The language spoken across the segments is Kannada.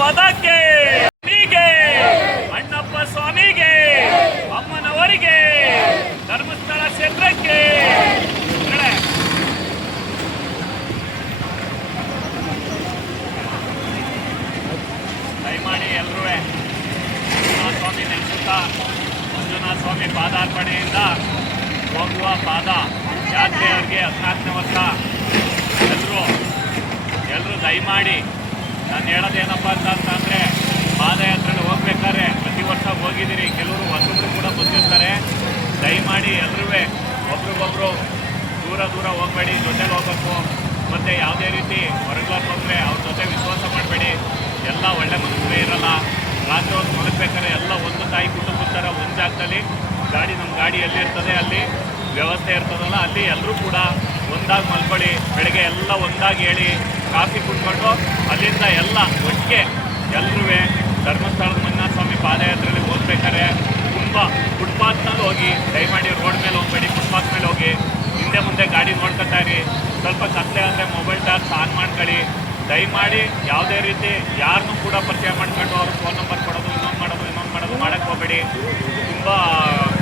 ಪದಕ್ಕೆ ಸ್ವಾಮಿಗೆ ಅಣ್ಣಪ್ಪ ಸ್ವಾಮಿಗೆ ಅಮ್ಮನವರಿಗೆ ಧರ್ಮಸ್ಥಳ ಕ್ಷೇತ್ರಕ್ಕೆ ದಯಮಾಡಿ ಎಲ್ಲರೂ ಮಂಜುನಾಥ ಸ್ವಾಮಿ ನೆನೆಸುತ್ತಾ ಮಂಜುನಾಥ ಸ್ವಾಮಿ ಪಾದಾರ್ಪಣೆಯಿಂದ ಹೋಗುವ ಪಾದ ಯಾತ್ರೆಯವರಿಗೆ 14ನೇ ವರ್ಷ ಎಲ್ಲರೂ ದಯಮಾಡಿ ನಾನು ಹೇಳೋದೇನಪ್ಪ ಅಂತಂದರೆ ಪಾದಯಾತ್ರೆಗೆ ಹೋಗ್ಬೇಕಾದ್ರೆ ಪ್ರತಿ ವರ್ಷ ಹೋಗಿದ್ದೀರಿ, ಕೆಲವರು ಹೊಸಬ್ರು ಕೂಡ ಬಂದಿರ್ತಾರೆ. ದಯಮಾಡಿ ಎಲ್ಲರೂ ಒಬ್ರಿಗೊಬ್ರು ದೂರ ಹೋಗಬೇಡಿ, ಜೊತೆಲಿ ಹೋಗ್ಬೇಕು. ಮತ್ತು ಯಾವುದೇ ರೀತಿ ಹೊರಗೆ ಹೋದರೆ ಅವ್ರ ಜೊತೆ ವಿಶ್ವಾಸ ಮಾಡಬೇಡಿ. ಎಲ್ಲ ಒಳ್ಳೆ ಮನಸ್ಸೇ ಇರಲ್ಲ. ರಾತ್ರಿ ಹೊತ್ತು ಮಲಗಬೇಕಾದ್ರೆ ಎಲ್ಲ ಒಂದು ತಾಯಿ ಕುಟುಂಬದ ಥರ ಒಂದು ಜಾಗದಲ್ಲಿ ನಮ್ಮ ಗಾಡಿ ಎಲ್ಲಿರ್ತದೆ ಅಲ್ಲಿ ವ್ಯವಸ್ಥೆ ಇರ್ತದಲ್ಲ, ಅಲ್ಲಿ ಎಲ್ಲರೂ ಕೂಡ ಒಂದಾಗಿ ಮಲ್ಕೊಳ್ಳಿ. ಬೆಳಗ್ಗೆ ಎಲ್ಲ ಒಂದಾಗಿ ಹೇಳಿ ಕಾಫಿ ಕುಡ್ಕೊಂಡು ಅಲ್ಲಿಂದ ಎಲ್ಲ ಒಟ್ಟಿಗೆ ಎಲ್ಲರೂ ಧರ್ಮಸ್ಥಳದ ಮಂಜುನಾಥ ಸ್ವಾಮಿ ಪಾದಯಾತ್ರೆಯಲ್ಲಿ ಹೋಗ್ಬೇಕಾದ್ರೆ ತುಂಬ ಫುಟ್ಪಾತ್ನಲ್ಲಿ ಹೋಗಿ, ದಯಮಾಡಿ ರೋಡ್ ಮೇಲೆ ಹೋಗಬೇಡಿ, ಫುಟ್ಪಾತ್ ಮೇಲೆ ಹೋಗಿ. ಹಿಂದೆ ಮುಂದೆ ಗಾಡಿ ನೋಡ್ಕೊತಾ ಇರಿ. ಸ್ವಲ್ಪ ಕತ್ಲೆ ಅಂದರೆ ಮೊಬೈಲ್ ಟಾರ್ಚ್ ಆನ್ ಮಾಡ್ಕೊಳ್ಳಿ. ದಯಮಾಡಿ ಯಾವುದೇ ರೀತಿ ಯಾರನ್ನೂ ಕೂಡ ಪರಿಚಯ ಮಾಡ್ಕೊಂಡು ಅವ್ರ ಫೋನ್ ನಂಬರ್ ಕೊಡೋದು, ಇನ್ನೊಂದು ಮಾಡೋದು ಮಾಡೋಕ್ಕೆ ಹೋಗಬೇಡಿ. ತುಂಬ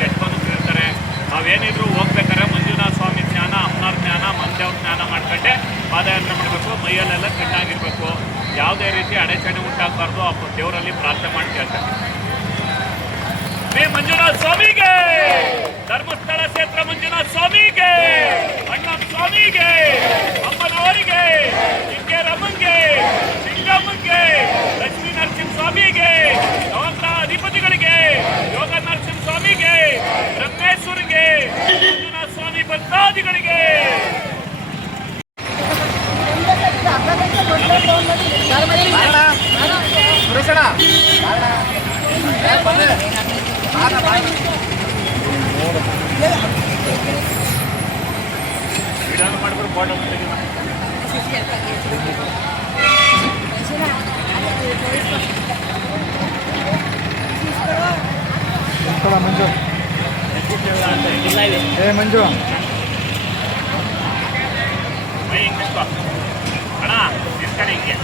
ಕೆಟ್ಟ ಮನಸ್ಸು ಇರ್ತಾರೆ. ನಾವೇನಿದ್ರು ಹೋಗ್ಬೇಕಾದ್ರೆ ಮಂಜುನಾಥ ಸ್ವಾಮಿ ಜ್ಞಾನ, ಅಮ್ಮನವ್ರ ಜ್ಞಾನ, ಮಂದೇವ್ರ ಜ್ಞಾನ ಮಾಡ್ಕೊಂಡೆ ಪಾದಯಾತ್ರೆ ಮಾಡಬೇಕು. ಮೈಯಲ್ಲೆಲ್ಲ ಚೆನ್ನಾಗಿರಬೇಕು. ಯಾವುದೇ ರೀತಿ ಅಡೆಚಣೆ ಉಂಟಾಗಬಾರ್ದು. ಆ ದೇವರಲ್ಲಿ ಪ್ರಾರ್ಥನೆ ಮಾಡಿ ಕೇಳ್ತಾರೆ. ಶ್ರೀ ಮಂಜುನಾಥ ಸ್ವಾಮಿಗೆ, ಧರ್ಮಸ್ಥಳ ಕ್ಷೇತ್ರ ಮಂಜುನಾಥ ಸ್ವಾಮಿಗೆ, ಅಣ್ಣಪ್ಪ ಸ್ವಾಮಿಗೆ, ಅಮ್ಮನವರಿಗೆ, ಸಿಂಗರಮ್ಮಂಗೆ, ಸಿಂಗಮ್ಮಂಗೆ, ಲಕ್ಷ್ಮೀ ನರಸಿಂಹ ಸ್ವಾಮಿಗೆ, ನವಗ್ರಹ ಅಧಿಪತಿಗಳಿಗೆ, ಯೋಗ ನರಸಿಂಹ ಸ್ವಾಮಿಗೆ, ಬ್ರಹ್ಮೇಶ್ವರಿಗೆ, ಮಂಜುನಾಥ ಸ್ವಾಮಿ ಭಕ್ತಾದಿಗಳಿಗೆ ಮಾಡಿದ್ರು ಬಾಟಲ್ ಮಂಜು ಮಂಜು ಅಣ್ಣ ಹಿಂಗೆ